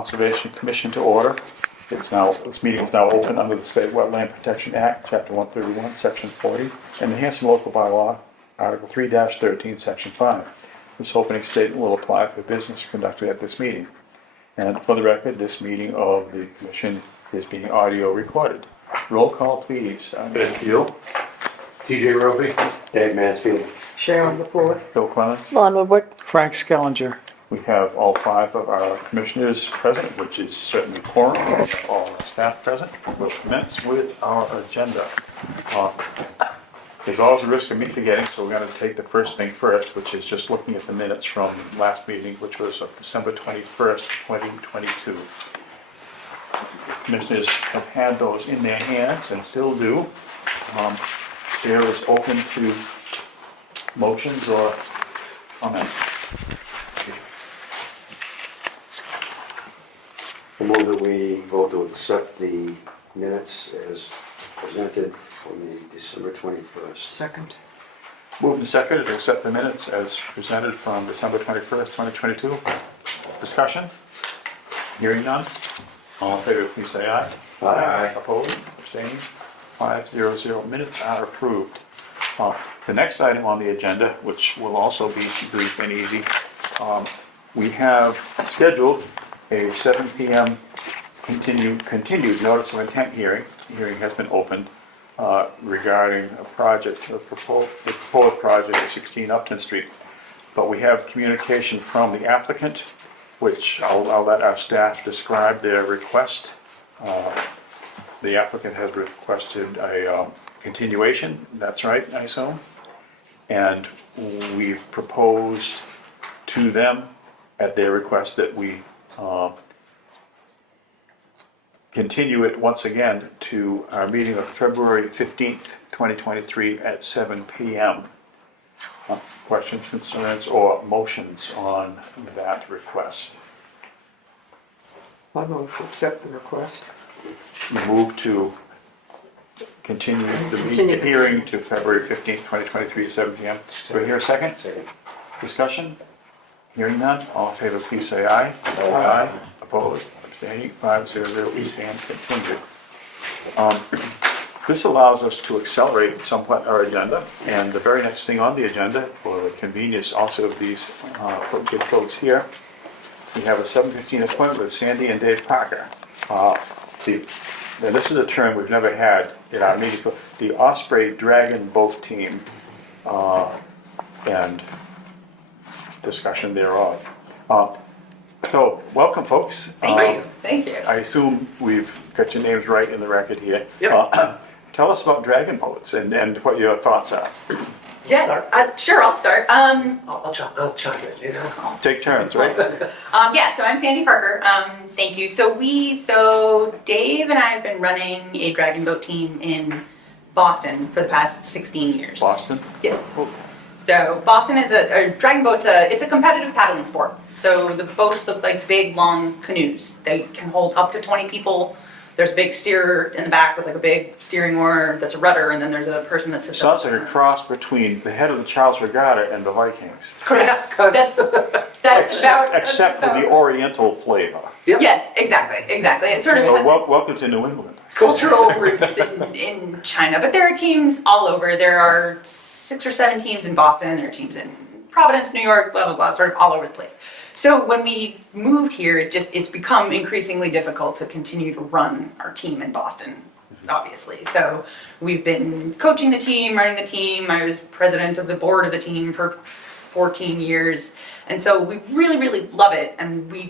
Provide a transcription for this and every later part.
Conservation Commission to order. This meeting is now open under the State Wetland Protection Act, Chapter 131, Section 40, and the Hanson Local Bylaw, Article 3-13, Section 5. This opening statement will apply for business conducted at this meeting. And for the record, this meeting of the Commission is being audio recorded. Roll call, please. Ben Keel, TJ Roby, Dave Mansfield, Sharon Lepore. Bill Clements. Lon Woodward. Frank Skellinger. We have all 5 of our commissioners present, which is certainly quorum, all our staff present. We'll commence with our agenda. There's always a risk of me forgetting, so we're going to take the first thing first, which is just looking at the minutes from last meeting, which was of December 21st, 2022. Commissioners have had those in their hands and still do. Chair is open to motions or comments. I move that we vote to accept the minutes as presented from the December 21st. Second. Moved and seconded to accept the minutes as presented from December 21st, 2022. Discussion? Hearing none? All in favor, please say aye. Aye. Opposed? Abstaining? 500. Minutes are approved. The next item on the agenda, which will also be brief and easy, we have scheduled a 7 p.m. continued notice of intent hearing. The hearing has been opened regarding a project, the proposed project at 16 Upton Street. But we have communication from the applicant, which I'll let our staff describe their request. The applicant has requested a continuation, that's right, I assume. And we've proposed to them at their request that we continue it once again to our meeting of February 15th, 2023 at 7 p.m. Questions, concerns, or motions on that request? I move to accept the request. We move to continue the hearing to February 15th, 2023 at 7 p.m. Do I hear a second? Second. Discussion? Hearing none, all in favor, please say aye. Aye. Opposed? Abstaining? 500. We stand continued. This allows us to accelerate somewhat our agenda, and the very next thing on the agenda, for the convenience also of these good folks here, we have a 7:15 appointment with Sandy and Dave Parker. Now this is a term we've never had in our meetings, but the Osprey Dragon Boat Team and discussion thereof. So, welcome, folks. Thank you. Thank you. I assume we've got your names right in the record here. Yep. Tell us about dragon boats and what your thoughts are. Yeah, sure, I'll start. I'll chime in, you know. Take turns, right? Yeah, so I'm Sandy Parker. Thank you. So Dave and I have been running a dragon boat team in Boston for the past 16 years. Boston? Yes. So Boston is a dragon boat. It's a competitive paddling sport. So the boats look like big, long canoes. They can hold up to 20 people. There's a big steerer in the back with like a big steering oar that's a rudder, and then there's a person that sits Sounds up. like a cross between the head of the Charles Regatta and the Vikings. Correct. That's Except for the Oriental flavor. Yes, exactly. It sort of So has welcome to New England. cultural roots in China, but there are teams all over. There are 6 or 7 teams in Boston. There are teams in Providence, New York, blah blah blah, sort of all over the place. So when we moved here, it's become increasingly difficult to continue to run our team in Boston, obviously. So we've been coaching the team, running the team. I was president of the board of the team for 14 years, and so we really love it. And we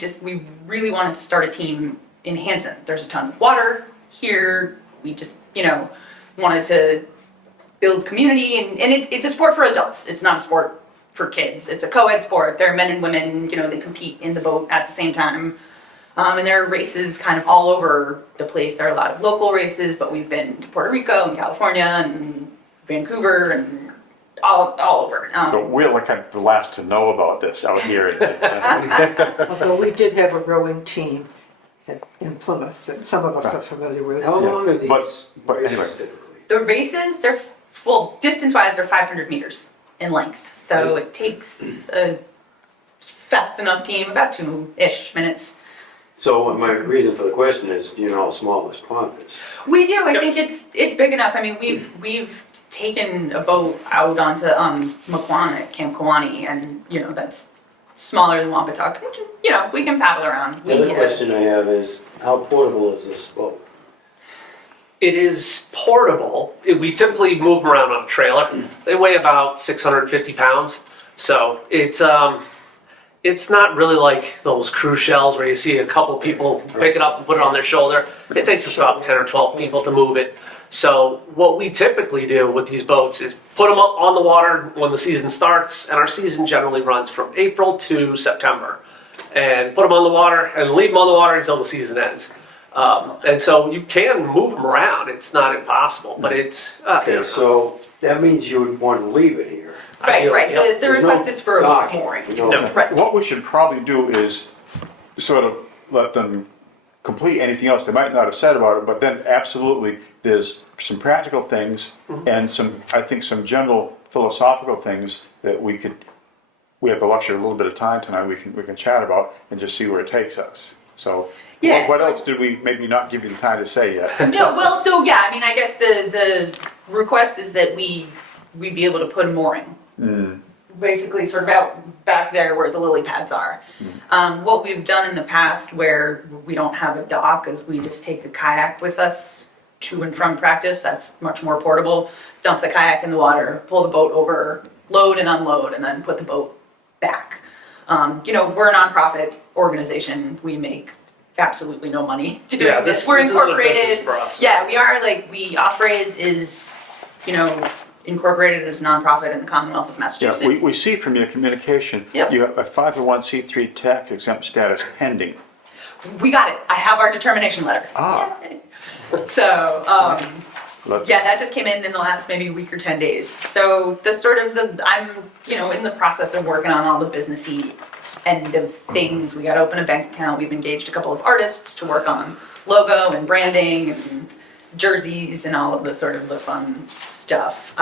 really wanted to start a team in Hanson. There's a ton of water here. We just wanted to build community, and it's a sport for adults. It's not a sport for kids. It's a co-ed sport. There are men and women, they compete in the boat at the same time. And there are races kind of all over the place. There are a lot of local races, but we've been to Puerto Rico and California and Vancouver and all over. So we're like kind of the last to know about this out here. Although we did have a rowing team in Plymouth that some of us are familiar with. How long are these But races anyway. typically? The races, distance-wise, they're 500 meters in length. So it takes a fast enough team, about 2-ish minutes, So my reason for the question is, do you know how small this pond is? We do. I think it's big enough. I mean, we've taken a boat out onto Makwan at Camp Kawani, and that's smaller than Wampatuck. We can paddle around. The other question I have is, how portable is this boat? It is portable. We typically move them around on a trailer. They weigh about 650 pounds. So it's not really like those cruise shells where you see a couple people pick it up and put it on their shoulder. It takes us about 10 or 12 people to move it. So what we typically do with these boats is put them up on the water when the season starts, and our season generally runs from April to September. And put them on the water and leave them on the water until the season ends. And so you can move them around. It's not impossible, but it's... Okay, so that means you would want to leave it here. Right. Yeah. The There's request no is for dock, mooring. No. Right. What we should probably do is sort of let them complete anything else they might not have said about it, but then absolutely there's some practical things and I think some general philosophical things that we have the luxury of a little bit of time tonight we can chat about and just see where it takes us. So Yeah, what so- else did we maybe not give you the time to say yet? No, well, so yeah, I mean, I guess the request is that we be able to put a mooring. Basically sort of out back there where the lily pads are. What we've done in the past where we don't have a dock is we just take the kayak with us to and from practice. That's much more portable. Dump the kayak in the water, pull the boat over, load and unload, and then put the boat back. We're a nonprofit organization. We make absolutely no money doing Yeah, this. this We're isn't a business incorporated. for us. Yeah, we are Ospreys is, incorporated as a nonprofit in the Commonwealth of Yeah, Massachusetts. we see from your communication, Yep. you have a 501c3 tax exempt status pending. We got it. I have our determination letter. Ah. So, Let's- yeah, that just came in the last maybe week or 10 days. So I'm, in the process of working on all the businessy end of things. We got to open a bank account. We've engaged a couple of artists to work on logo and branding and jerseys and all of the sort of the fun stuff.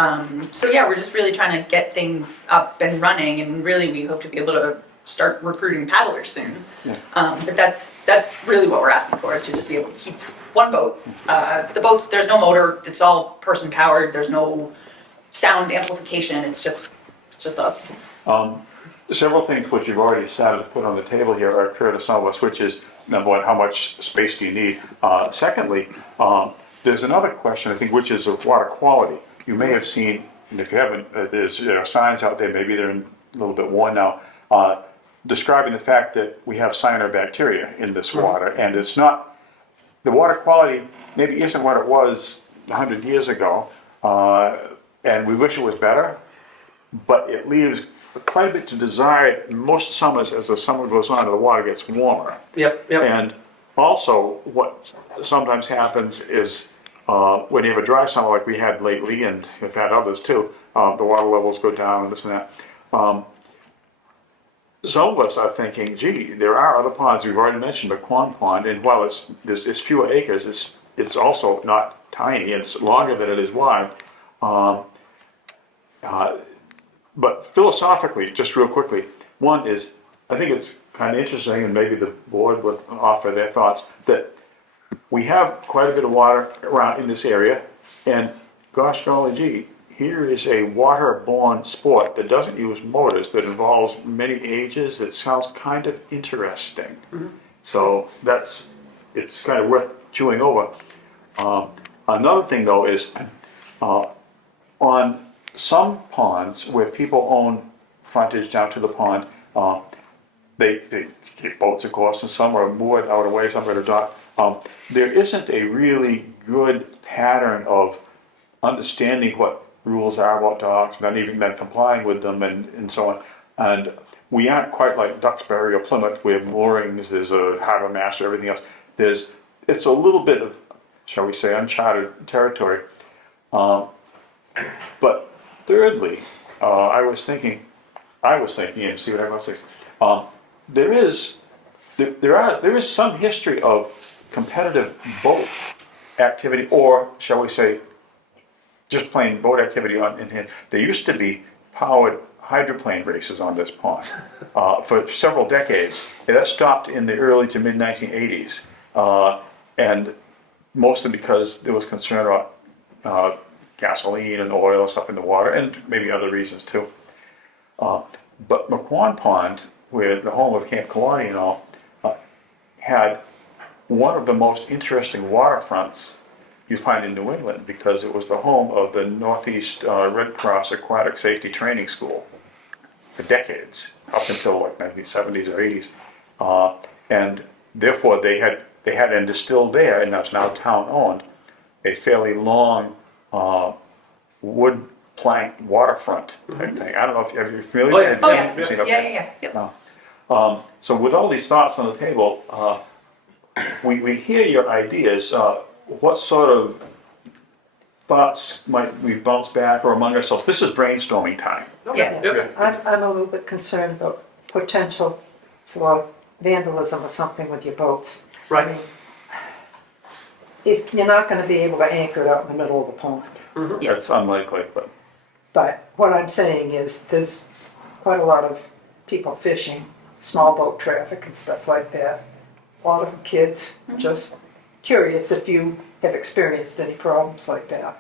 So yeah, we're just really trying to get things up and running, and really we hope to be able to start recruiting paddlers soon. Yeah. But that's really what we're asking for, is to just be able to keep one boat. The boats, there's no motor, it's all person powered, there's no sound amplification, it's just us. Several things which you've already started to put on the table here are occur to some of us, which is, number one, how much space do you need? Secondly, there's another question, I think, which is of water quality. You may have seen, and if you haven't, there are signs out there, maybe they're a little bit worn now, describing the fact that we have cyanobacteria in this water, and it's not, the water quality maybe isn't what it was 100 years ago, and we wish it was better, but it leaves quite a bit to desire most summers. As the summer goes on, the water gets warmer. Yep. And also, what sometimes happens is when you have a dry summer like we had lately, and we've had others too, the water levels go down and this and that. Some of us are thinking, gee, there are other ponds. We've already mentioned Makwan Pond, and while it's fewer acres, it's also not tiny, and it's longer than it is wide. But philosophically, just real quickly, one is, I think it's kind of interesting, and maybe the board would offer their thoughts, that we have quite a bit of water around in this area, and gosh golly gee, here is a waterborne sport that doesn't use motors, that involves many ages, that sounds kind of interesting. So it's kind of worth chewing over. Another thing though is, on some ponds where people own frontage down to the pond, they keep boats, of course, and some are moored out away, some are at a dock. There isn't a really good pattern of understanding what rules are about docks, and then even then complying with them, and so on. And we aren't quite like Duxbury or Plymouth, we have moorings, there's a harbor master, everything else. It's a little bit of, shall we say, uncharted territory. But thirdly, I was thinking, and see what everyone says. There is some history of competitive boat activity, or shall we say, just plain boat activity in here. There used to be powered hydroplane races on this pond for several decades. And that stopped in the early to mid 1980s, and mostly because there was concern about gasoline and oil and stuff in the water, and maybe other reasons too. But McQuon Pond, where the home of Camp Kiwanee and all, had one of the most interesting waterfronts you find in New England, because it was the home of the Northeast Red Cross Aquatic Safety Training School for decades, up until like 1970s or 80s. And therefore they had, and is still there, and that's now town-owned, a fairly long wood plank waterfront type thing. I don't know if you're familiar with it. Oh, yeah. You've seen it? Yeah. Yep. So with all these thoughts on the table, we hear your ideas. What sort of thoughts might we bounce back or among ourselves? This is brainstorming time. Yeah. Yep. I'm a little bit concerned about potential for vandalism or something with your boats. I Right. mean, if you're not gonna be able to anchor it out in the middle of the pond. Yeah. That's unlikely, But what I'm saying is, there's quite a lot of people fishing, small boat traffic and stuff like that. A lot of them kids, just curious if you have experienced any problems like that.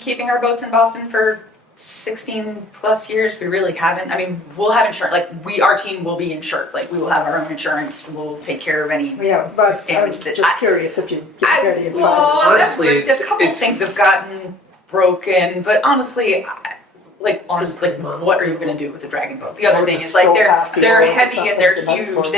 Keeping our boats in Boston for 16 plus years, we really haven't. We'll have insurance, our team will be insured. We will have our own insurance, we'll take care of any. Yeah, but I'm Damage that- just curious if you get ready and find it. Honestly, a couple it's- things have gotten broken, but honestly, what are you going to do with a dragon boat? The other Or thing the is skull they're half the they're oars or heavy and they're something, the huge.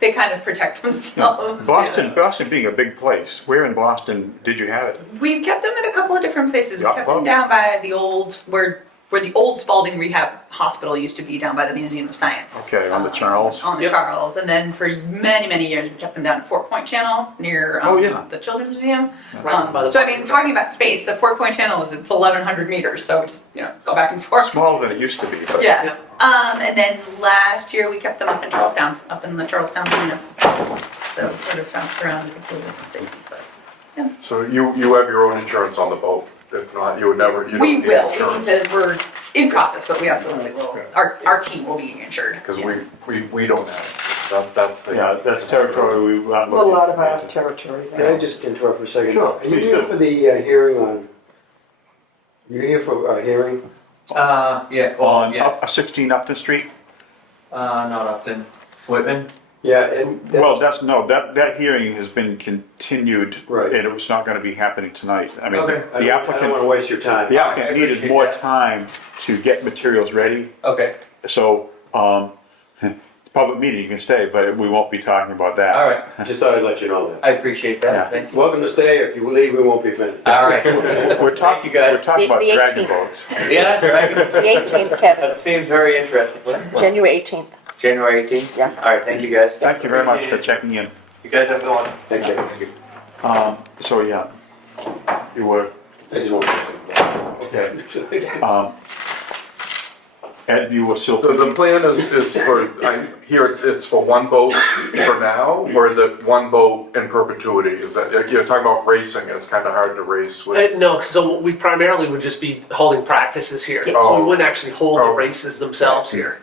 They kind of protect themselves. Boston being a big place, where in Boston did you have it? We've kept them in a couple of different places. We Yeah, kept well. them down by the old where the old Spalding Rehab Hospital used to be, down by the Museum of Science. Okay, on the Charles. On the Yep. Charles, and then for many years we kept them down at Fort Point Channel near Oh, yeah. the Children's Museum. Right, by the So park. talking about space, the Fort Point Channel it's 1,100 meters, so just go back and forth. Smaller than it used to be, but Yeah. And then last year we kept them up in Charlestown, up in the Charlestown Marina. So sort of bounced around to a couple of different places, but So you have your own insurance on the boat? If not, you would never, you don't we need will. insurance? We're in process, but we absolutely will. Our team will be insured. Because Yeah. we don't have it. That's the. yeah, that's territory we've not A looked little at. out of our territory Can there. I just interrupt for a second? Sure, Are you please here do. for the hearing on, you here for a hearing? Yeah, well, On yeah, 16 Upton Street? not Upton, Whitman. Yeah, and Well, that's, that hearing has been continued, Right. and it was not going to be happening tonight. I mean, Okay. I the don't want to applicant, waste your time. the applicant I needed appreciate more that. time to get materials ready, Okay, so, it's a public meeting, you can stay, but we won't be talking about that. all right, Just thought I'd let you know I that. appreciate Yeah. that, thank you. Welcome to stay. If you leave, we won't be offended. All right. We're talking, you, guys. we're talking The- about the dragon 18th. boats. Yeah, dragons. The 18th, Kevin, That seems very interesting. January 18th. January 18th? Yeah. All right, thank you guys. Thank you very much for Appreciate it. checking in. You guys have a good one. Thank you. So, yeah, you were, I just want okay. Ed, you were still The thinking? plan is for, I hear it's for one boat for now, or is it one boat in perpetuity? Is that, you're talking about racing, and it's kind of hard to race with. No, so we primarily would just be holding practices here. So Oh. we wouldn't actually hold the Oh. races themselves here.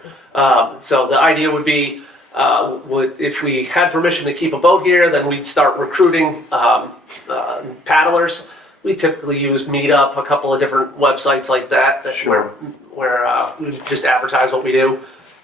So the idea would be, if we had permission to keep a boat here, then we'd start recruiting paddlers. We typically use Meetup, a couple of different websites like that, Sure. where we just advertise what we do.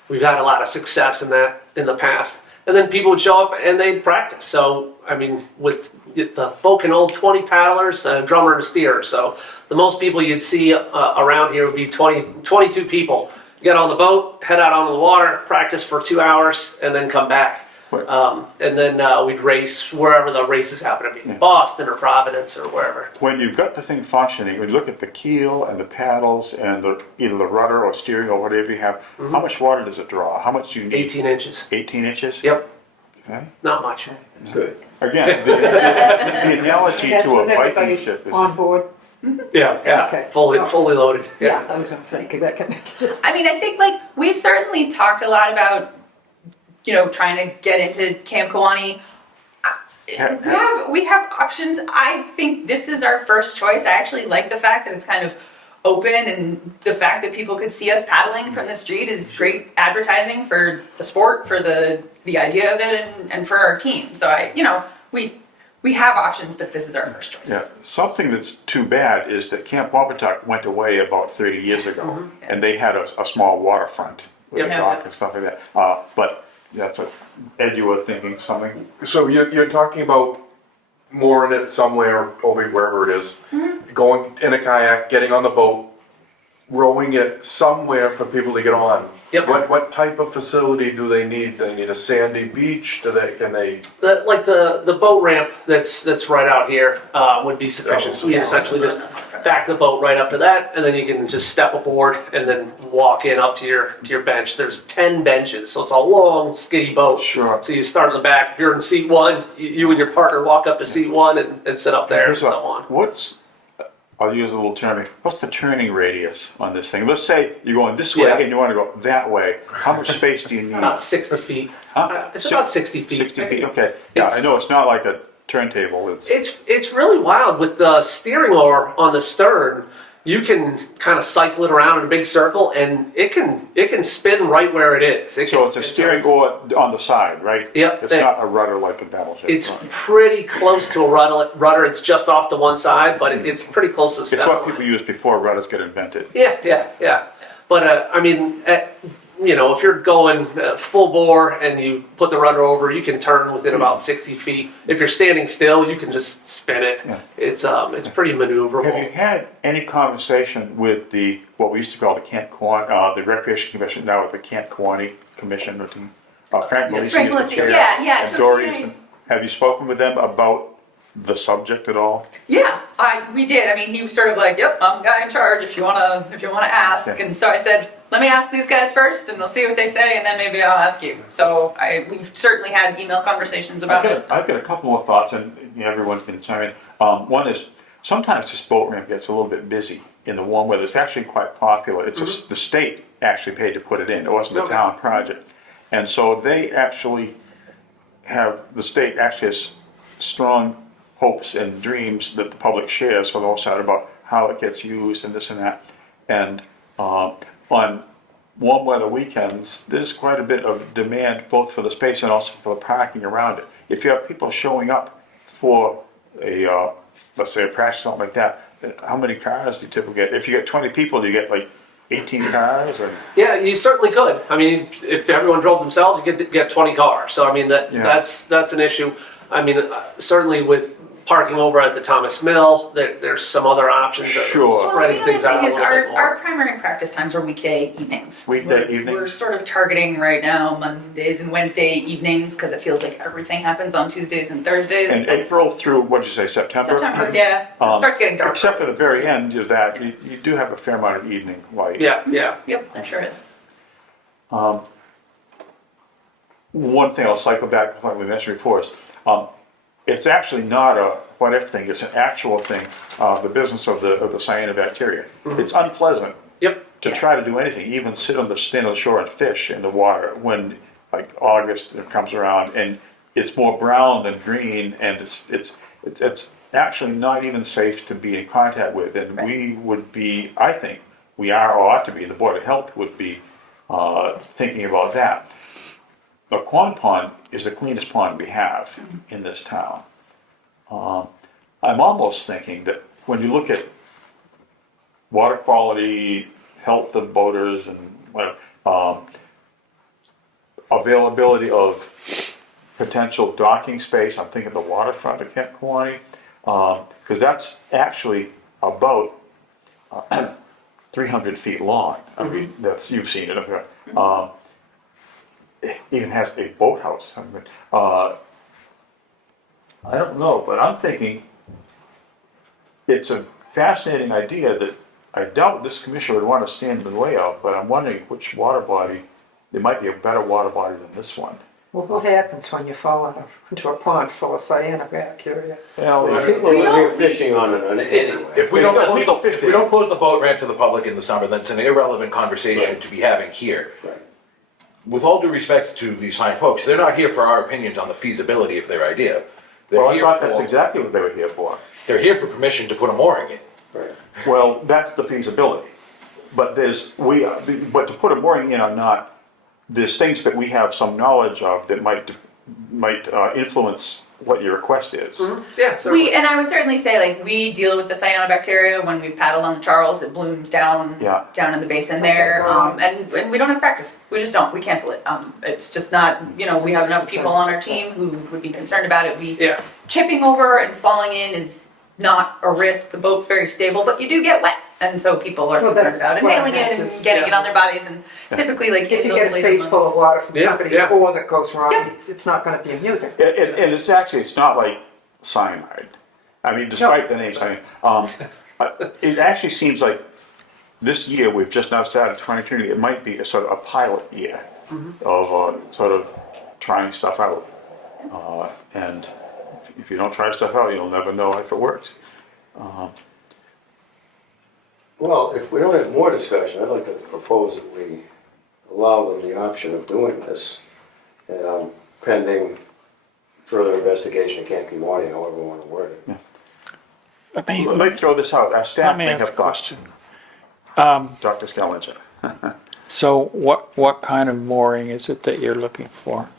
We've had a lot of success in that in the past. And then people would show up and they'd practice. So, I mean, with the boat can hold 20 paddlers, a drummer and a steerer. So the most people you'd see around here would be 22 people. Get on the boat, head out onto the water, practice for 2 hours, and then come back. Right. And then we'd race wherever the races happen to be, Boston or Providence or wherever. When you've got the thing functioning, when you look at the keel and the paddles and either the rudder or steering or whatever you have, how much water does it draw? How much do you need? 18 inches. 18 inches? Yep, Okay. not much. Good. Again, the analogy That's to a with Viking everybody ship is. on board? Yeah, Okay. fully loaded. Yeah, I was gonna say, because that can make it. I think we've certainly talked a lot about, trying to get into Camp Kiwanee. We have options. I think this is our first choice. I actually like the fact that it's kind of open, and the fact that people could see us paddling from the street is great advertising for the sport, for the idea of it, and for our team. So we have options, but this is our first choice. Yeah, something that's too bad is that Camp Wampatuck went away about 30 years ago, and they had a small waterfront with a Yep. dock and stuff like that. But that's Ed, you were thinking something? So you're talking about mooring it somewhere over wherever it is, going in a kayak, getting on the boat, rowing it somewhere for people to get on. Yep. What type of facility do they need? Do they need a sandy beach? Can they? Like the boat ramp that's right out here would be sufficient. Oh, We essentially just back the boat right up to that, and then you can just step aboard and then walk in up to your bench. There's 10 benches, so it's a long, skinny boat. Sure. So you start in the back. If you're in seat one, you and your partner walk up to seat one and sit up there and so on. I'll use a little term. What's the turning radius on this thing? Let's say you're going this way Yeah. and you want to go that way. How much space do you need? About 60 feet. Huh? It's about 60 feet. 60 feet, okay. Yeah, I know it's not like a turntable. It's really wild with the steering oar on the stern. You can kind of cycle it around in a big circle, and it can spin right where it is. So it's a steering oar on the side, right? Yep. It's not a rudder like a battleship. It's pretty close to a rudder. It's just off to one side, but it's pretty close to It's center what line. people used before rudders get invented. Yeah. But I mean, if you're going full bore and you put the rudder over, you can turn within about 60 feet. If you're standing still, you can just spin it. Yeah. It's pretty maneuverable. Have you had any conversation with what we used to call the Recreation Commission, now with the Camp Kewanee Commission, with Frank Malisi? Frank used to Malisi, chair, yeah, And so Dory, he and I- have you spoken with them about the subject at all? Yeah, we did. I mean, he was sort of like, "Yep, I'm the guy in charge. If you wanna ask." Yeah. And so I said, "Let me ask these guys first, and we'll see what they say, and then maybe I'll ask you." So we've certainly had email conversations about it. I've got a couple more thoughts, and everyone can chime in. One is sometimes this boat ramp gets a little bit busy in the warm weather. It's actually quite popular. It's the state actually paid to put it in. It wasn't a Okay. town project, and so the state actually has strong hopes and dreams that the public shares for the whole side about how it gets used and this and that. And on warm weather weekends, there's quite a bit of demand both for the space and also for the parking around it. If you have people showing up for let's say a practice, something like that, how many cars do you typically get? If you get 20 people, do you get like 18 cars? Or? Yeah, you certainly could. I mean, if everyone drove themselves, you get 20 cars. So I mean that's an issue. I mean, certainly with parking over at the Thomas Mill, there's some other options. Sure. Well, Spreading the other things out thing a is little bit more. our primary practice times are weekday evenings. Weekday We're evenings? sort of targeting right now Mondays and Wednesday evenings because it feels like everything happens on Tuesdays and Thursdays. And April through, what'd you say, September? September, yeah. It starts getting dark. Except for the very end of that, you do have a fair amount of evening light. Yeah. Yep, there sure is. One thing I'll cycle back to what we mentioned before is, it's actually not a what if thing, it's an actual thing, the business of the cyanobacteria. It's unpleasant Yep. to try to do anything, even stand on the shore and fish in the water when like August comes around and it's more brown than green, and it's actually not even safe to be in contact with. And we would be, I think we are or ought to be, the Board of Health would be thinking about that. The Quan Pond is the cleanest pond we have in this town. I'm almost thinking that when you look at water quality, health of boaters, and availability of potential docking space, I'm thinking the waterfront of Camp Kewanee, because that's actually about 300 feet long. I mean, you've seen it. It even has a boathouse. I don't know, but I'm thinking it's a fascinating idea that I doubt this commission would want to stand in the way of, but I'm wondering which water body, there might be a better water body than this one. Well, what happens when you fall into a pond full of cyanobacteria? People are losing fishing on it anyway. If we Well, don't you've got close legal the, fish if we don't close the boat ramp to the public in the summer, then it's an irrelevant conversation Right. to be having here. Right. With all due respect to these fine folks, they're not here for our opinions on the feasibility of their idea. Well, I They're thought that's here exactly what they were here for. they're here for permission to put a mooring in. Right. Well, that's the feasibility. But but to put a mooring in or not, there's things that we have some knowledge of that might influence what your request is. Yeah, certainly. And I would certainly say, like, we deal with the cyanobacteria when we paddled on the Charles. It blooms down Yeah. down in the basin there, and we don't have practice. We just don't. We cancel it. It's just not. We have enough people on our team who would be concerned about it. Yeah. Chipping over and falling in is not a risk. The boat's very stable, but you do get wet, and so people are Well, concerned that's about what I inhaling it meant and is, getting yeah. it on their bodies. And typically, like If in you those get a later face full months- of water from Yeah, somebody's yeah. oar that goes wrong, Yeah. it's not gonna be amusing. And it's not like cyanide. I mean, despite the name cyanide, it actually seems like this year we've just now started 2020. It might be a sort of a pilot year of sort of trying stuff out. And if you don't try stuff out, you'll never know if it works. Well, if we don't have more discussion, I'd like to propose that we allow them the option of doing this, pending further investigation of Camp Kiwanee, however we want to word it. Let me throw this out. Our staff Let me may ask have a thoughts. question. Dr. Skellinger. So what kind of mooring is it that you're looking for?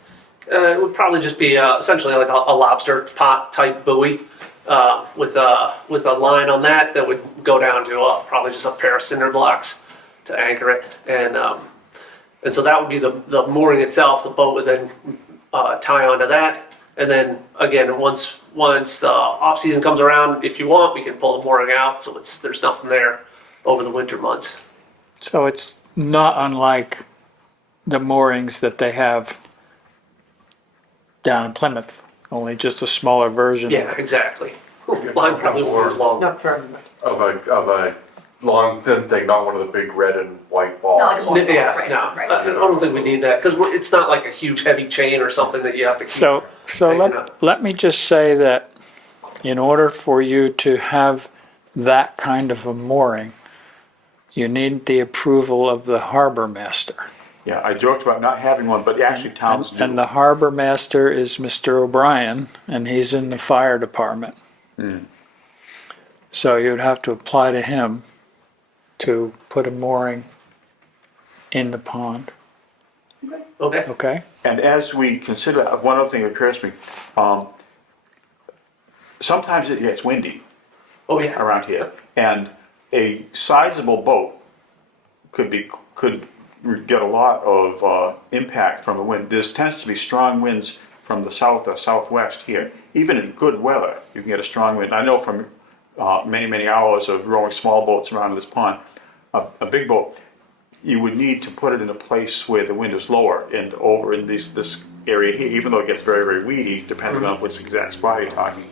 It would probably just be essentially like a lobster pot type buoy with a line on that would go down to probably just a pair of cinder blocks to anchor it, and so that would be the mooring itself. The boat would then tie onto that, and then again once the off season comes around, if you want, we can pull the mooring out so there's nothing there over the winter months. So it's not unlike the moorings that they have down in Plymouth, only just a smaller version. Yeah, exactly. Line probably won't as long. Not permanent. Of a long thin thing, not one of the big red and white balls. Not like a ball. Yeah, Right, no, right. I don't think we need that because it's not like a huge heavy chain or something that you have to keep. So hanging up. let me just say that in order for you to have that kind of a mooring, you need the approval of the harbor master. Yeah, I joked about not having one, but actually towns do. And the harbor master is Mr. O'Brien, and he's in the fire department. So you'd have to apply to him to put a mooring in the pond, Okay. okay? And as we consider, one other thing that occurs to me, sometimes it gets windy Oh yeah. around here, and a sizable boat could get a lot of impact from the wind. There tends to be strong winds from the south or southwest here. Even in good weather, you can get a strong wind. I know from many hours of rowing small boats around this pond, a big boat, you would need to put it in a place where the wind is lower and over in this area here, even though it gets very weedy, depending on which exact spot you're talking,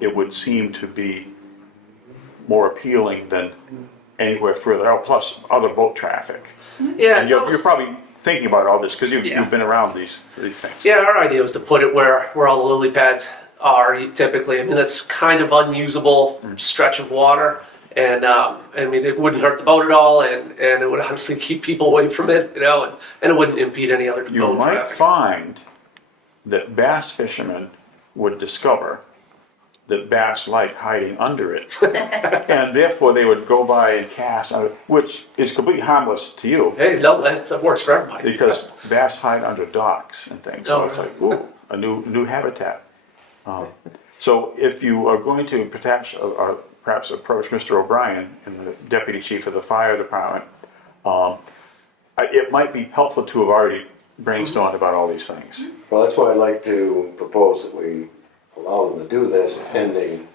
it would seem to be more appealing than anywhere further out, plus other boat traffic. Yeah. And you're probably thinking about all this because Yeah. you've been around these things. Yeah, our idea was to put it where all the lily pads are typically. I mean, that's kind of unusable stretch of water, and I mean, it wouldn't hurt the boat at all, and it would honestly keep people away from it, and it wouldn't impede any other You boat might traffic. find that bass fishermen would discover that bass like hiding under it, and therefore they would go by and cast, which is completely harmless to you Hey, no, that works for everybody. because bass hide under docks and things. So Oh, it's like, ooh, a new habitat. So if you are going to perhaps approach Mr. O'Brien, and the deputy chief of the fire department, it might be helpful to have already brainstormed about all these things. Well, that's why I'd like to propose that we allow them to do this pending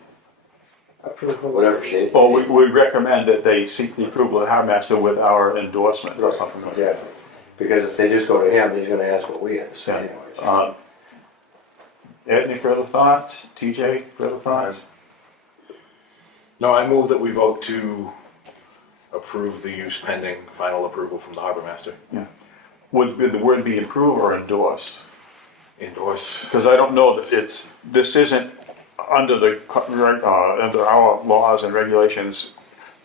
whatever she. Well, we recommend that they seek the approval of the harbor master with our endorsement or Right, something like that. exactly. Because if they just go to him, he's gonna ask what we have to say anyways. Ed, any further thoughts? TJ, further thoughts? No, I move that we vote to approve the use pending final approval from the harbor master. Yeah. Would the word be approve or endorse? Endorse. Because I don't know that this isn't under under our laws and regulations,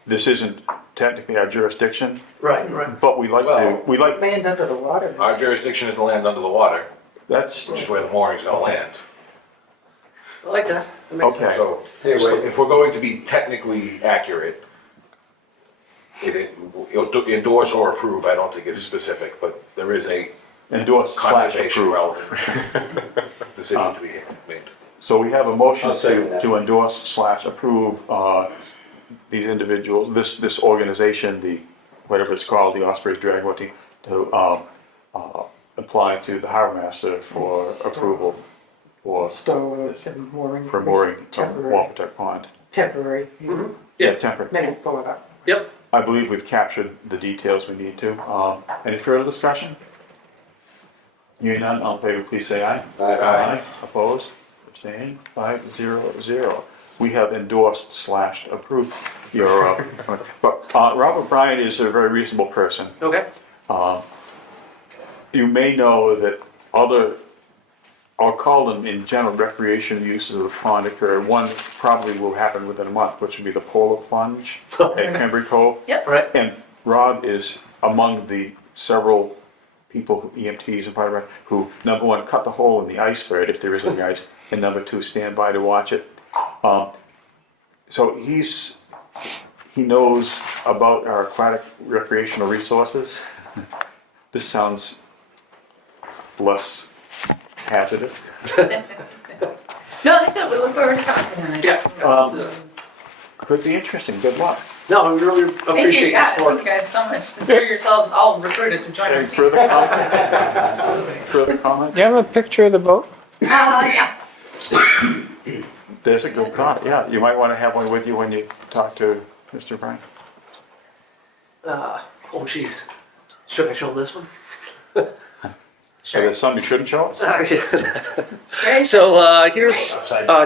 this isn't technically our jurisdiction, Right. but we Well- like, Land under the water. Our jurisdiction is the land under the water, that's, which is where the mooring's gonna land. I like that. That makes Okay. So, Anyway. so if we're going to be technically accurate, endorse or approve, I don't think is specific, but there is a Endorse slash conservation approve. relevant decision to be made. So we have a motion I'll second that. to endorse slash approve these individuals, this organization, the, whatever it's called, the Osprey Dragway team, to apply to the harbor master for approval for Stoves and mooring. mooring from Temporary. Wampatuck Pond. Temporary. Yeah, temporary. Maybe pull it up. Yep. I believe we've captured the details we need to. Any further discussion? Hearing none, all in favor, please say aye. Aye. Opposed? Abstaining? 5-0-0. We have endorsed slash approved your, but Robert Bryant is a very reasonable person. Okay. You may know that other, I'll call them in general, recreation uses of the pond occur. One probably will happen within a month, which would be the polar plunge at Cranberry Cove. Yep. Right. And Rob is among the several people, EMTs and fire, who, number one, cut the hole in the ice for it, if there is any ice, and number two, stand by to watch it. So he knows about our aquatic recreational resources. This sounds less hazardous. No, that's good. We look forward to talking to him. Yeah. Could be interesting. Good luck. No, we really Thank you, appreciate your yeah, thank support. you guys so much. Consider yourselves all recruited to join our Any team. further comment? Absolutely. Further comment? Do you have a picture of the boat? Yeah. There's a good thought, yeah. You might want to have one with you when you talk to Mr. Bryant. Oh, jeez. Should I show them this one? So there's some you shouldn't show us? Great. So here's,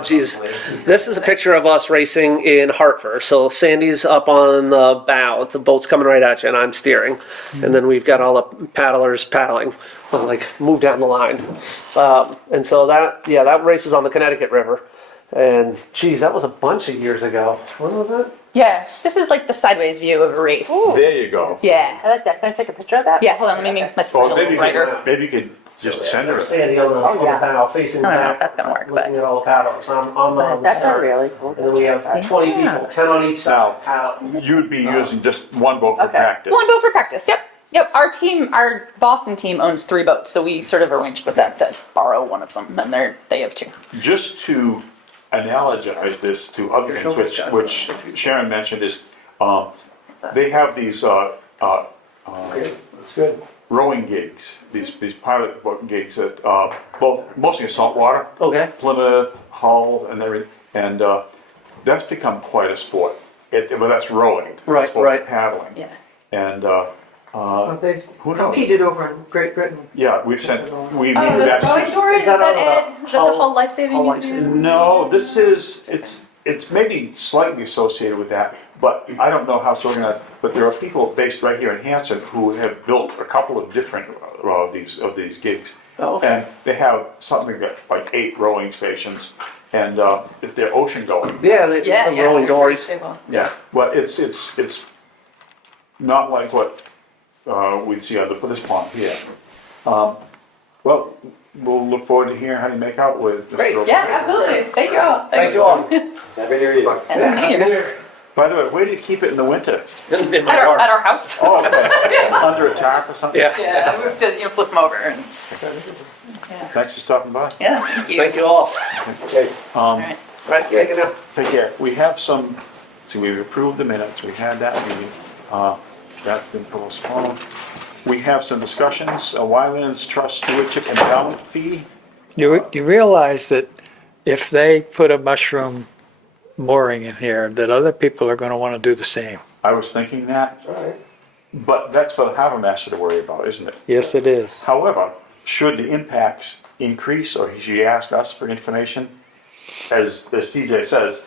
geez, this is a picture of us racing in Hartford. So Sandy's up on the bow, the boat's coming right at you, and I'm steering, and then we've got all the paddlers paddling, like move down the line, and so that race is on the Connecticut River, and geez, that was a bunch of years ago. When was that? Yeah, this is like the sideways view of a race. There you go. Yeah. I like that. Can I take a picture of that? Yeah, hold on, let me make my screen a Or maybe little you brighter. could, maybe you could just send her. Sandy on the, Oh, yeah. on the bow, facing I don't know back, if that's gonna work, looking but at all the paddlers. I'm on the That's start. really cool. And then we have 20 people, 10 on each side paddling. You'd be using just one boat for Okay. practice. One boat for practice, yep. Yep, our Boston team owns 3 boats, so we sort of arranged with them to borrow one of them, and they have 2. Just to analogize this to other Your things, shoulders, which Sharon mentioned is, they have these Okay, that's good. rowing gigs, these pilot boat gigs that, mostly in saltwater, Okay. Plymouth, Hull, and everything, and that's become quite a sport. Well, that's rowing. Right, as opposed to right. paddling. Yeah. And, Well, they've who knows? competed over in Great Britain. yeah, we've sent, we Oh, meet the that. rowing doors, is that that on Ed? the Is that the Hull- Hull Life Saving Hull Life Museum? Saving- No, this is, it's maybe slightly associated with that, but I don't know how it's organized. But there are people based right here in Hanson who have built a couple of different of these gigs. Oh, okay. And they have something that, like 8 rowing stations, and they're ocean going. Yeah, Yeah, the yeah. rolling dories. Yeah, well, it's not like what we'd see on this pond here. Well, we'll look forward to hearing how you make out with Mr. Great. O'Brien. Yeah, absolutely. Thank you all. Thank you all. Happy New Year. Yeah. By the way, where do you keep it in the winter? In my At car. our house. Oh, okay. Under a tarp or something? Yeah. Yeah, we have to flip them over and. Thanks for stopping by. Yeah, thank you. Thank you all. Okay, All right. Right, yeah, get out. Take care. We have some, see, we've approved the minutes, we had that meeting, that's been postponed. We have some discussions, a Wylands Trust Stewardship Endowment Fee. You realize that if they put a mushroom mooring in here, that other people are gonna wanna do the same. I was thinking that, all right. but that's for the harbor master to worry about, isn't it? Yes, it is. However, should the impacts increase, or should you ask us for information? As TJ says,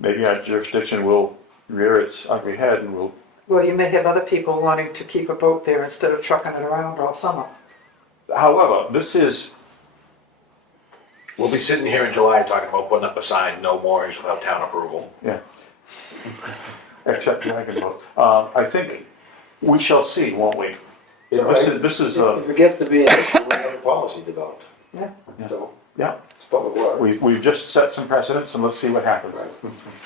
maybe our jurisdiction will rear its ugly head and will, Well, you may have other people wanting to keep a boat there instead of trucking it around all summer. however, this is, We'll be sitting here in July talking about putting up a sign, no moorings without town approval. yeah. Except Dragon Boat. I think we shall see, won't we? It's all right. This is, If it gets to be an issue, we have a policy developed. Yeah. So, yeah, It's public water. We've just set some precedents and let's see what happens.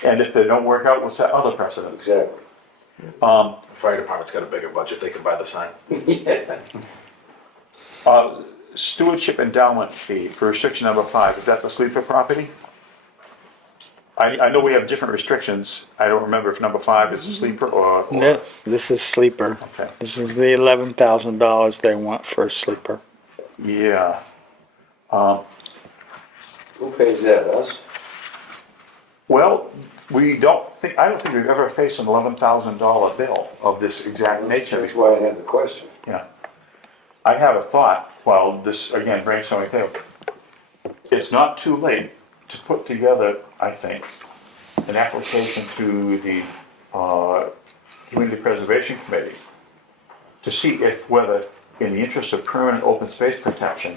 And if they don't work out, we'll set other precedents. Exactly. The fire department's got a bigger budget, they can buy the sign. Yeah. Stewardship endowment fee for restriction number 5, is that the sleeper property? I know we have different restrictions. I don't remember if number 5 is a sleeper or. This is sleeper. Okay. This is the $11,000 they want for a sleeper. Yeah. Who pays that, us? Well, I don't think we've ever faced an $11,000 bill of this exact nature That's before. why I had the question. Yeah. I have a thought, while this, again, brainstorming thing. It's not too late to put together, I think, an application to the Community Preservation Committee to see if whether, in the interest of permanent open space protection,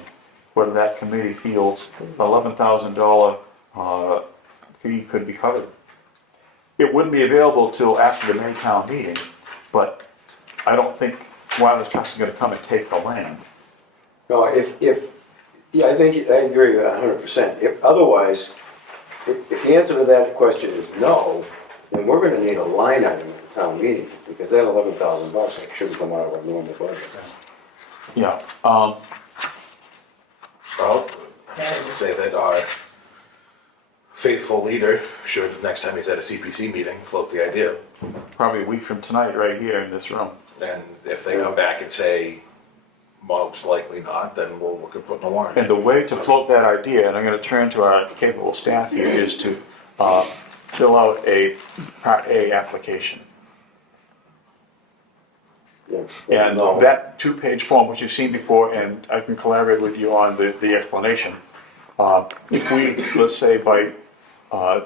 whether that committee feels $11,000 fee could be covered. It wouldn't be available till after the May town meeting, but I don't think Wireless Trust is gonna come and take the land. No, yeah, I think, I agree 100%. If, otherwise, if the answer to that question is no, then we're gonna need a line item at the town meeting, because that $11,000 shouldn't come out of our normal budget. Yeah, Well, I would say that our faithful leader should, next time he's at a CPC meeting, float the idea. probably a week from tonight, right here in this room. And if they come back and say, most likely not, then we'll look at putting a warrant. And the way to float that idea, and I'm gonna turn to our capable staff here, is to fill out a Part A application. Yeah. And No. that 2-page form, which you've seen before, and I can collaborate with you on the explanation. If we, let's say by,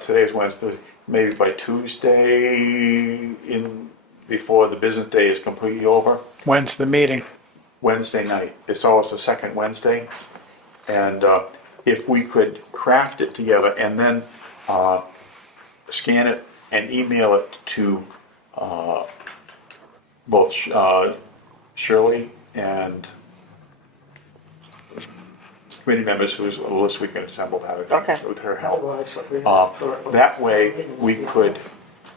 today's Wednesday, maybe by Tuesday, before the business day is completely over, When's the meeting? Wednesday night, it's always the second Wednesday. And if we could craft it together and then scan it and email it to both Shirley and committee members, whose list we can assemble that Okay. with her help. That way, we could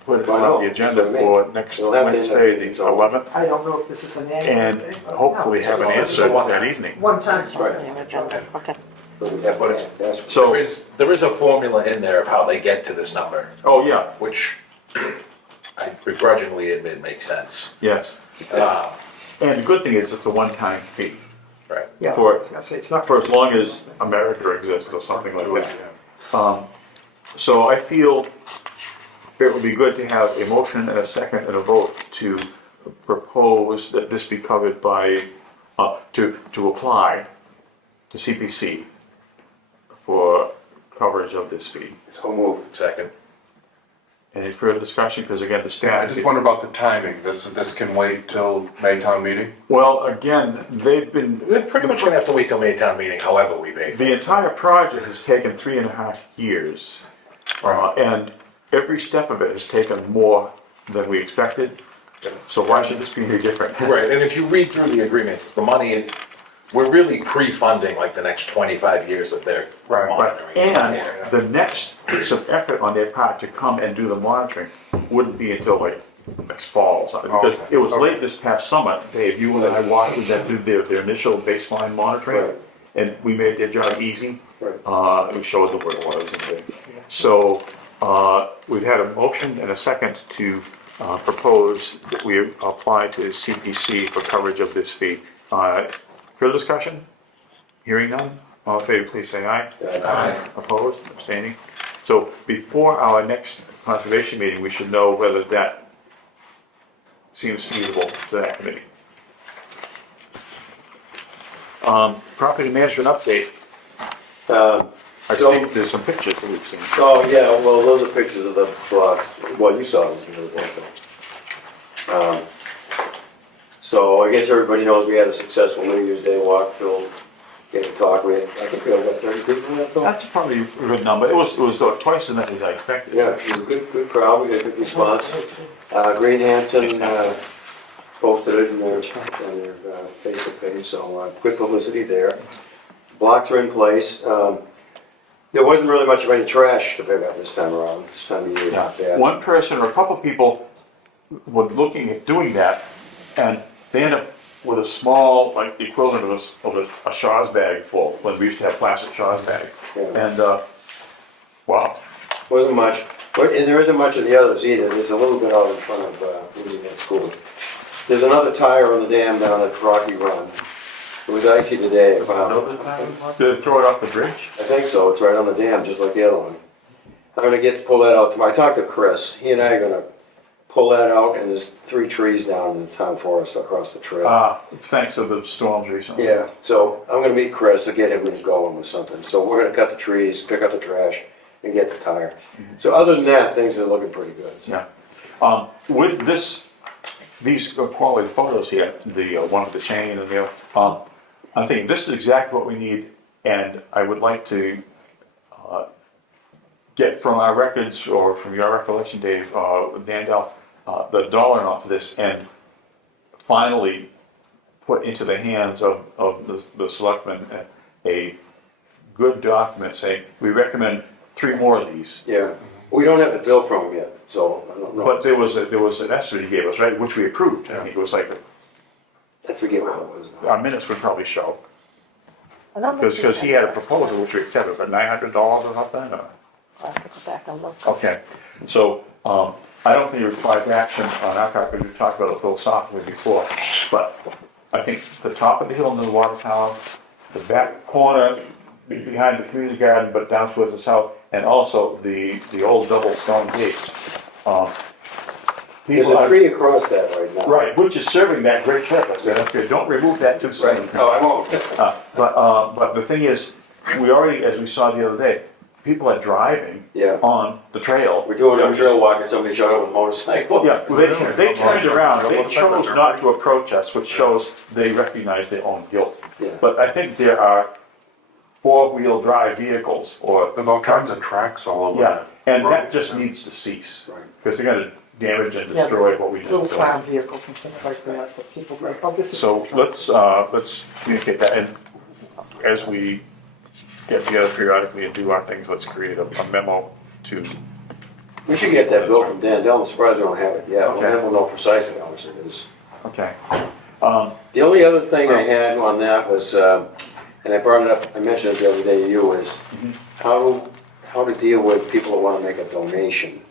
put it on the agenda for next It'll have to end up Wednesday, being its the own. 11th, I don't know if this is an annual and thing, but hopefully no, have an it's answer that evening. one time. Okay. But we have to ask for- So- There is a formula in there of how they get to this number, Oh, yeah, which I begrudgingly admit makes sense. yes. And the good thing is it's a one-time fee Right. Yeah, I for- was gonna say, it's not. for as long as America exists or something like that. So I feel it would be good to have a motion and a second and a vote to propose that this be covered by, to apply to CPC for coverage of this fee. So moved. Second. Any further discussion? Because again, the I staff. just wonder about the timing. This can wait till May town meeting? Well, again, they've been, We're pretty much gonna have to wait till May town meeting, however we pay for the it. entire project has taken 3.5 years. And every step of it has taken more than we expected. So why should this be any different? Right, and if you read through the agreement, the money, we're really pre-funding like the next 25 years of their Right, But, monitoring. and the next piece of effort on their part to come and do the monitoring wouldn't be until like next fall or something. Because Okay, it was okay. late this past summer, Dave, you and I walked with them through their initial baseline monitoring. Right. And we made their job easy. Right. We showed them what it was. And so, we've had a motion and a second to propose that we apply to CPC for coverage of this fee. Further discussion? Hearing none? All in favor, please say aye. Aye. Opposed, abstaining? So before our next conservation meeting, we should know whether that seems feasible to that committee. Property management update. I So- think there's some pictures that we've seen. So, yeah, well, those are pictures of the blocks. Well, you saw them. So I guess everybody knows we had a successful New Year's Day walk. Phil gave a talk. I think we had about 30 people in that, Phil? That's probably a good number. It was twice as many as I expected. Yeah, it was a good crowd. We got a good response. Green Hanson posted it on their Facebook page, so good publicity there. Blocks are in place. There wasn't really much of any trash to pick up this time around, this time of year. Not bad. One person or a couple of people were looking at doing that, and they end up with a small, like the equivalent of a Shaw's bag full, when we used to have plastic Shaw's bags. Yeah. And, wow, Wasn't much, but and there isn't much of the others either. There's a little bit out in front of Union School. There's another tire on the dam down at Rocky Run. It was icy today. I found. did they throw it off the bridge? I think so. It's right on the dam, just like the other one. I'm gonna get to pull that out tomorrow. I talked to Chris. He and I are gonna pull that out, and there's 3 trees down in the town forest across the trail. Thanks to the storms recently. Yeah, so I'm gonna meet Chris to get him going with something. So we're gonna cut the trees, pick up the trash, and get the tire. So other than that, things are looking pretty good. Yeah. With these quality photos here, the one with the chain and the other, I'm thinking this is exactly what we need, and I would like to get from our records or from your recollection, Dave, Vandell, the dollar amount for this, and finally put into the hands of the selectmen a good document saying, we recommend 3 more of these. Yeah, we don't have the bill from him yet, so I don't know. But there was an estimate he gave us, right, which we approved. I think it was like, I forget what it was. our minutes would probably show. I don't think Because he had a that's- proposal which we accepted, was it $900 or something? Or- I'll have to go back and look. Okay, so, I don't think it requires action on our part, because we've talked about it philosophically before, but I think the top of the hill near the water tower, the back corner behind the community garden, but down towards the south, and also the old double stone gates. There's People a are- tree across that right now. Right, which is serving that great purpose, and if you don't remove that too soon. Right, no, I won't. But the thing is, we already, as we saw the other day, people are driving Yeah. on the trail. We're doing a trail walk and somebody showed up with a motorcycle. Yeah, well, they turned around, they chose not to approach us, which shows they recognize their own guilt. Yeah. But I think there are 4-wheel drive vehicles, or, There's all kinds of tracks all over yeah, there. and that just needs to cease. Right. Because they're gonna damage and Yeah, destroy what we just Little built. farm vehicles and things like that, that people go, oh, this is. So let's communicate that, and as we get together periodically and do our things, let's create a memo to, We should get that bill from Dan Dell. I'm surprised we don't have it yet. Okay. Then we'll know precisely how much it is. okay. The only other thing I had on that was, and I brought it up, I mentioned it the other day to you, is how to deal with people who want to make a donation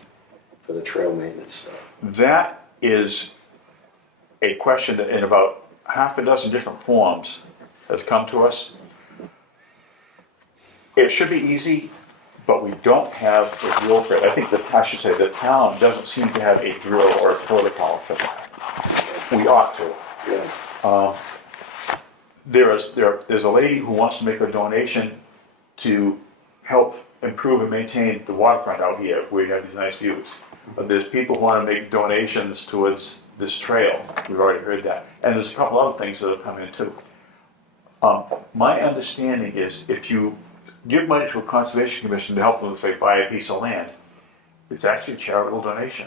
for the trail maintenance stuff. That is a question that in about half a dozen different forms has come to us. It should be easy, but we don't have a drill for it. I think I should say the town doesn't seem to have a drill or a protocol for that. We ought to. Yeah. There's a lady who wants to make a donation to help improve and maintain the waterfront out here, where you have these nice views. But there's people who want to make donations towards this trail. We've already heard that. And there's a couple other things that have come in too. My understanding is if you give money to a conservation commission to help them, say, buy a piece of land, it's actually a charitable donation.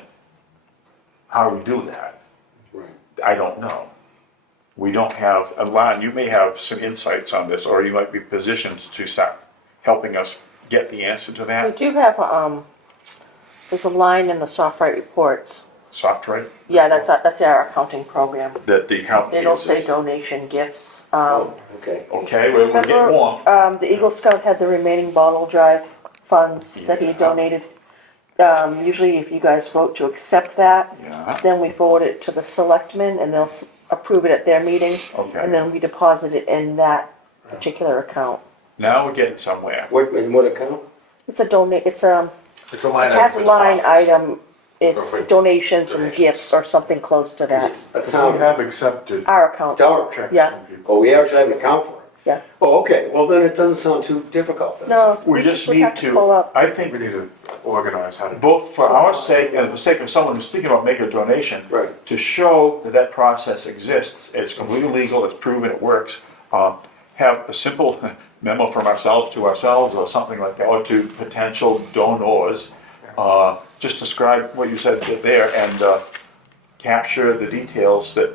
How do we do that? Right. I don't know. We don't have, Lon, you may have some insights on this, or you might be positioned to start helping us get the answer to We that. do have, there's a line in the soft right reports. Soft right? Yeah, that's our accounting program. That the company It'll uses. say donation gifts. Oh, okay. Okay, we'll get warm. The Eagle Scout had the remaining bottle drive funds that he Yeah. donated. Usually if you guys vote to accept that, Yeah, then we forward it to the selectmen and they'll approve it at their meeting. Okay. And then we deposit it in that particular account. now we're getting somewhere. In what account? It's a donate, It's a line it item. has a for line deposits. item, it's for donations and donations. gifts or something close to that. A We town. have accepted Our account, It's our checks Yeah. from people. Oh, we actually have an account for it? yeah. Oh, okay. Well, then it doesn't sound too difficult then. No, We just would need have pull to, up. I think, We need to organize how to. both for our sake and for the sake of someone who's thinking about making a donation, Right. to show that that process exists, it's completely legal, it's proven, it works, have a simple memo from ourselves to ourselves or something like that, or to potential donors, just describe what you said there and capture the details that,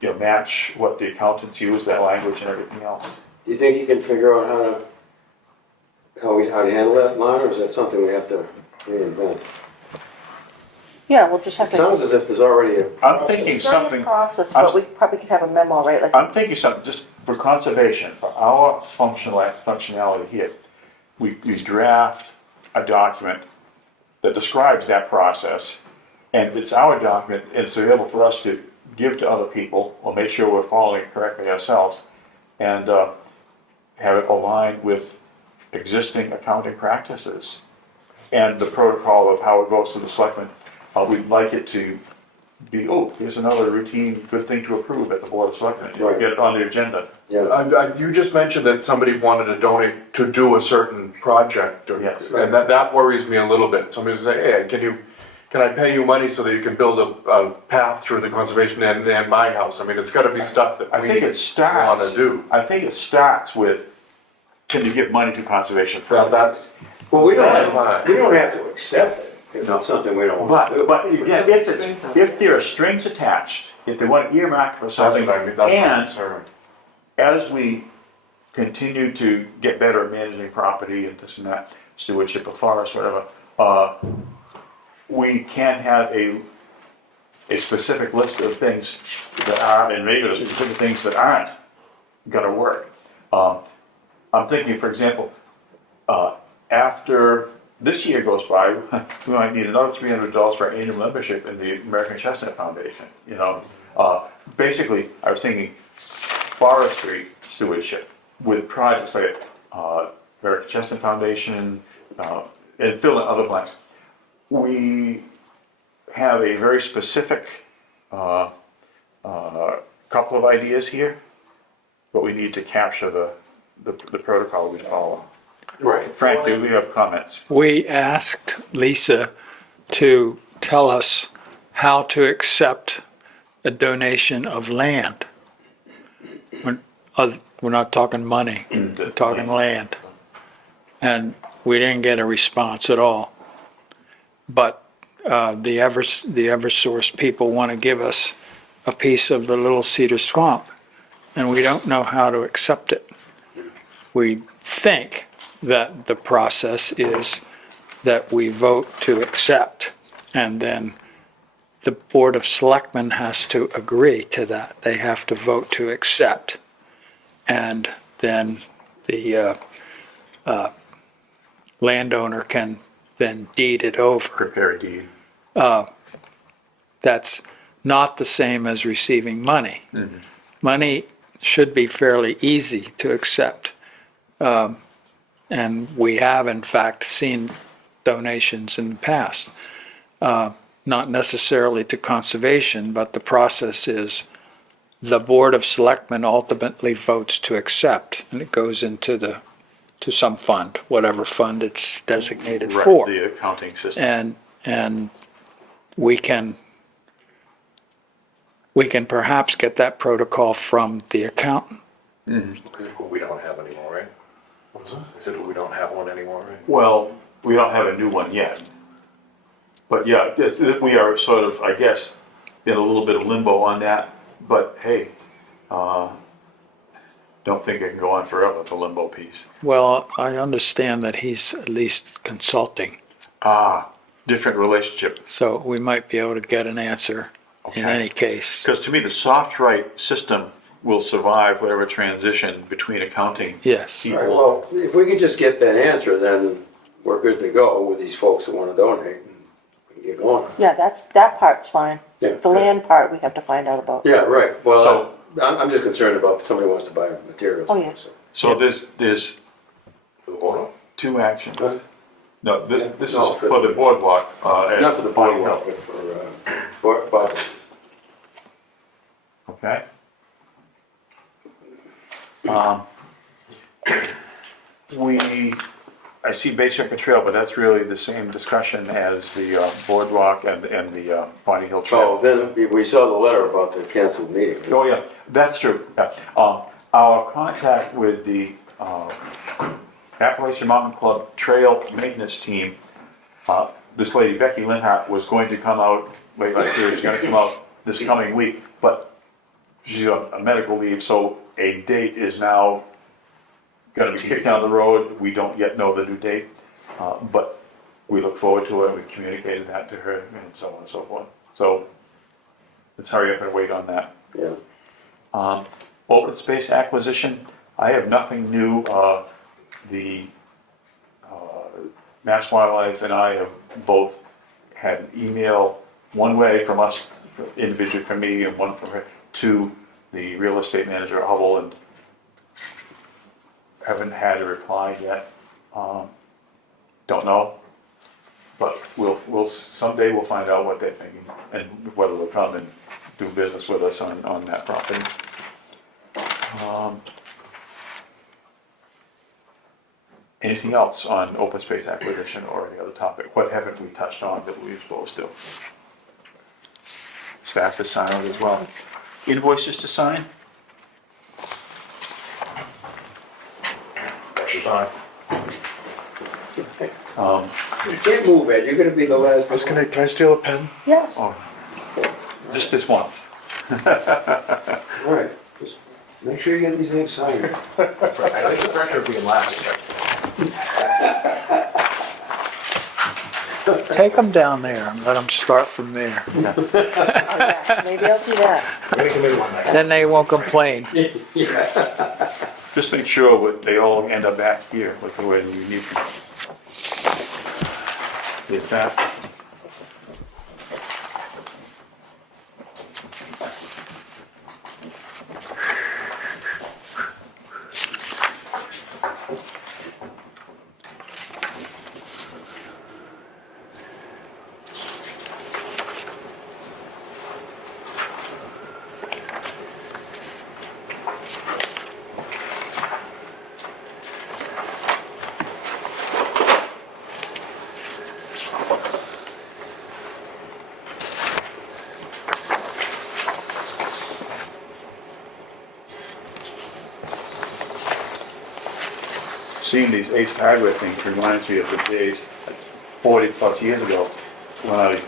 you know, match what the accountants use, that language and everything else. Do you think you can figure out how to how do you handle that, Lon, or is that something we have to reinvent? Yeah, we'll just have It to. sounds as if there's already a. I'm thinking It's not a something, process, I'm but we probably could have a memo, right? Like, I'm thinking something, just for conservation, for our functionality here. We draft a document that describes that process, and it's our document, it's available for us to give to other people, or make sure we're following it correctly ourselves, and have it aligned with existing accounting practices and the protocol of how it goes to the selectmen. We'd like it to be, oh, here's another routine good thing to approve at the Board of Selectmen, you know, Right. get it on the agenda. Yeah, You just mentioned that somebody wanted to donate to do a certain project, Yes. and that worries me a little bit. Somebody's say, hey, can I pay you money so that you can build a path through the conservation and my house? I mean, it's gotta be stuff that I we think it starts. wanna do. I think it starts with, can you give money to conservation? That's, well, we That's don't fine. have to accept it if it's something we don't want to do. But again, if there are strings attached, if they want to earmark for that's something, what I mean, that's my and concern. as we continue to get better at managing property and this and that, stewardship of forests, whatever, we can have a specific list of things that are, and maybe the specific things that aren't gonna work. I'm thinking, for example, after this year goes by, we might need another $300 for our annual membership in the American Chestnut Foundation, you know? Basically, I was thinking forestry stewardship with projects like American Chestnut Foundation, and fill in other blanks. We have a very specific couple of ideas here, but we need to capture the protocol we follow. Right. Frank, do we have comments? We asked Lisa to tell us how to accept a donation of land. We're not talking money, we're talking land. And we didn't get a response at all. But the Eversource people want to give us a piece of the Little Cedar Swamp, and we don't know how to accept it. We think that the process is that we vote to accept, and then the Board of Selectmen has to agree to that. They have to vote to accept. And then the landowner can then deed it over. Prepare a deed. That's not the same as receiving money. Money should be fairly easy to accept. And we have, in fact, seen donations in the past. Not necessarily to conservation, but the process is the Board of Selectmen ultimately votes to accept, and it goes into to some fund, whatever fund it's designated Right, for. the accounting system. And we can perhaps get that protocol from the accountant. Who we don't have anymore, right? What was that? I said who we don't have one anymore, right? Well, we don't have a new one yet. But yeah, we are sort of, I guess, in a little bit of limbo on that. But hey, don't think it can go on forever, the limbo piece. Well, I understand that he's at least consulting, Different relationship. so we might be able to get an answer in Okay. any case. Because to me, the soft right system will survive whatever transition between accounting Yes. All right, people. well, if we could just get that answer, then we're good to go with these folks that want to donate. And we can get going. yeah, that part's fine. Yeah. The land part, we have to find out about. Yeah, right. Well, So- I'm just concerned about somebody wants to buy materials. Oh, yeah. So- So there's For the board? two actions. Huh? No, this No, is for the boardwalk. Not for the Bonnie boardwalk, Hill. but for, Okay. I see Bay Circuit Trail, but that's really the same discussion as the boardwalk and the Bonnie Hill oh, Trail. then we saw the letter about the canceled meeting. Oh, yeah, that's true. Yeah. Our contact with the Appalachian Mountain Club Trail Maintenance Team, this lady, Becky Linhart, was going to come out, late last year, she's gonna come out this coming week, but she's on a medical leave, so a date is now gonna be kicked down the road. We don't yet know the due date, but we look forward to it. We communicated that to her and so on and so forth. So let's hurry up and wait on that. Yeah. Open space acquisition, I have nothing new. The Mass Wildlife and I have both had an email, one way from us, individually from me, and one from her, to the real estate manager at Hubble, and haven't had a reply yet. Don't know, but someday we'll find out what they're thinking and whether they'll come and do business with us on that property. Anything else on open space acquisition or any other topic? What haven't we touched on that we were supposed to? Staff is silent as well. Invoices to sign? Pressure sign. You can't move, Ed, you're gonna be the last. Can I steal a pen? Yes. Oh, just this once. All right, just make sure you get these things signed. I like the pressure of being last. Take them down there and let them start from there. Oh, yeah, maybe I'll do that. I'm gonna commit one night. Then they won't complain. Just make sure they all end up back here with the way you need them. Is that? Seeing these Ace Hardware things reminds me of the days, 40 plus years ago, when I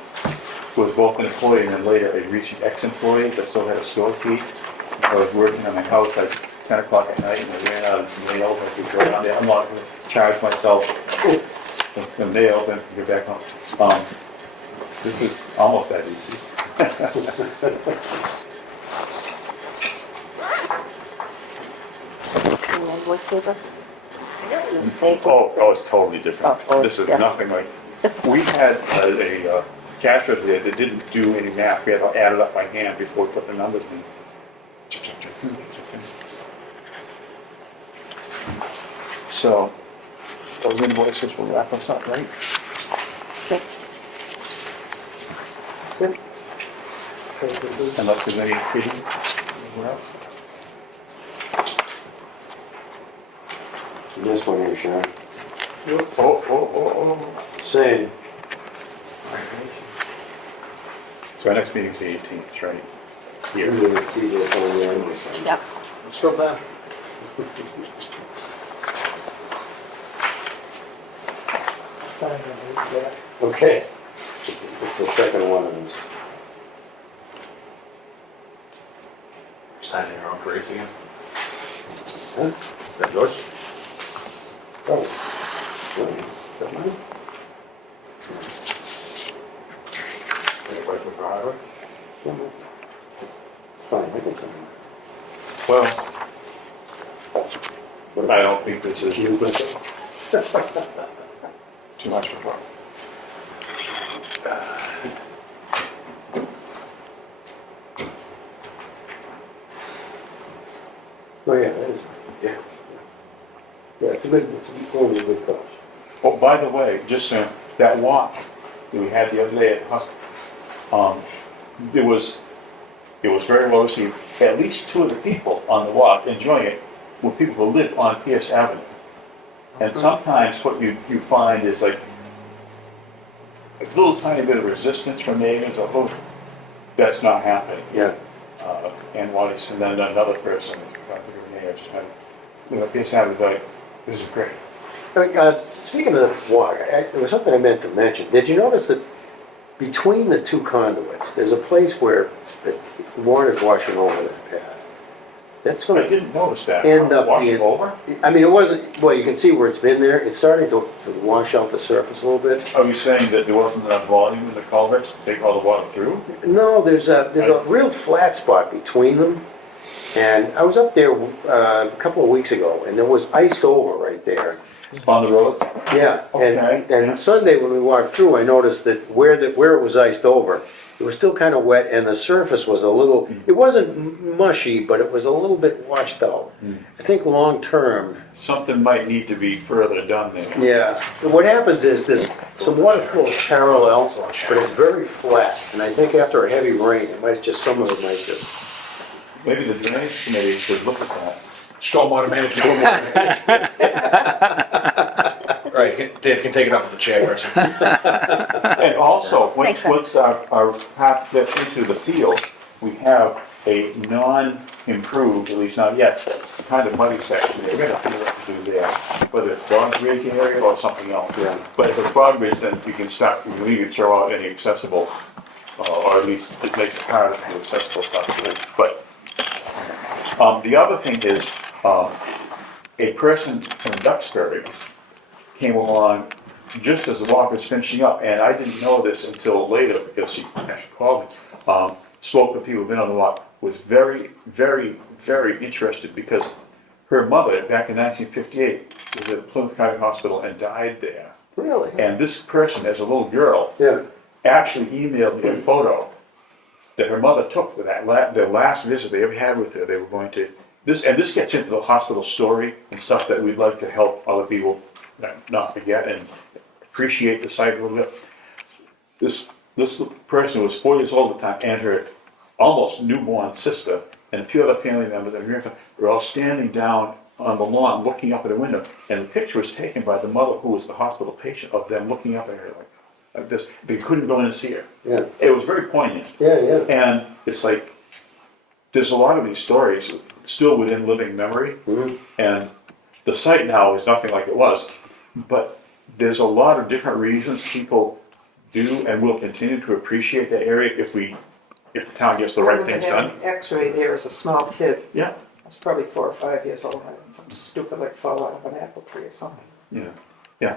was both an employee and then later a recent ex-employee that still had a store key. I was working on my house at 10 o'clock at night and I ran out of some mail. I could go down there, unlock it, charge myself the mails and get back home. This is almost that easy. The invoice paper? Same. Oh, it's totally different. Oh, This is yeah. nothing like, we had a cash register there that didn't do any math. We had to add it up by hand before we put the numbers in. So, those invoices will wrap us up, right? Okay. Good. Unless there's any hidden, anywhere else? This one here, Sharon. Oh. Same. So our next meeting's the 18th, right? Here. You're gonna see this on the end. Yep. Still bad. Okay. It's the second one of those. Signing your own trades again. Huh? Is that yours? Oh. Really? Is that mine? Right with the highway? It's fine, I can come. Well, What I don't think this is you put it? too much for fun. Oh, yeah, that is. Yeah. Yeah, it's a good, it's only a good cause. Oh, by the way, just that walk that we had the other day at Husk, it was very well received. At least two of the people on the walk enjoying it were people who live on Pierce Avenue. And sometimes what you find is like a little tiny bit of resistance from neighbors, oh, that's not happening. Yeah. And Wallace, and then another person, Pierce Avenue, like, this is great. I mean, speaking of the water, there was something I meant to mention. Did you notice that between the two conduits, there's a place where the water's washing over that path? That's I gonna didn't notice that. end up Wash being, it over? I mean, it wasn't, well, you can see where it's been there. It's starting to wash out the surface a little bit. Are you saying that there wasn't enough volume in the culverts to take all the water through? No, there's a real flat spot between them. And I was up there a couple of weeks ago, and there was iced over right there. On the road? Yeah, Okay. and Sunday when we walked through, I noticed that where it was iced over, it was still kind of wet, and the surface was a little, it wasn't mushy, but it was a little bit washed out. I think long-term, Something might need to be further done there. yeah. What happens is that some water flows parallel, but it's very flat, and I think after a heavy rain, some of it might just. Maybe the drainage committee should look at that. Stormwater management. Right, Dave can take it up with the chairperson. And also, Thanks, once sir. our path gets into the field, we have a non-improved, at least not yet, kind of muddy section there. We're gonna figure out what to do there, whether it's bog bridge area or something else. Yeah. But if it's bog bridge, then we can start, we can throw out any accessible, or at least it makes it harder to do accessible stuff. But the other thing is, a person from Duxbury came along just as the walk was finishing up, and I didn't know this until later because she actually called me. Spoke with people who've been on the walk, was very, very, very interested because her mother, back in 1958, was at Plymouth County Hospital and died there. Really? And this person, as a little girl, Yeah. actually emailed me a photo that her mother took with their last visit they ever had with her. They were going to, this gets into the hospital story and stuff that we'd like to help other people not forget and appreciate the site a little bit. This person was 4 years old at the time, and her almost newborn sister and a few other family members and grandfather were all standing down on the lawn looking up at a window, and the picture was taken by the mother who was the hospital patient of them looking up at her like this. They couldn't go in and see her. Yeah. It was very poignant. Yeah, yeah. And it's like, there's a lot of these stories still within living memory, and the site now is nothing like it was, but there's a lot of different reasons people do and will continue to appreciate that area if the town gets the right things done. X-ray there as a small kid. Yeah, I was probably 4 or 5 years old, and something stupid like fall out of an apple tree or something. yeah.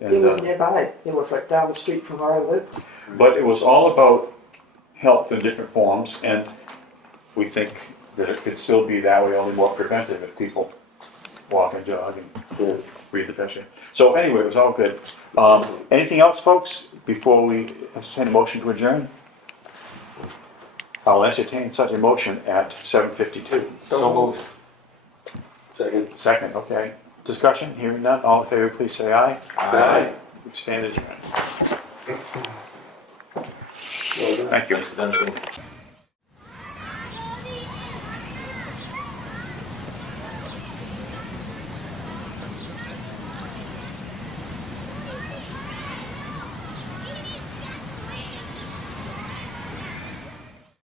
And, It was nearby. It was like down the street from where I lived. but it was all about health in different forms, and we think that it could still be that way, only more preventive if people walk and jog and read the picture. So anyway, it was all good. Anything else, folks, before we entertain a motion to adjourn? I'll entertain such a motion at 7:52. So moved. Second. Second, okay. Discussion, hearing none, all in favor, please say aye. Aye. We stand adjourned. Well done. Thank you. Thanks, Dennis.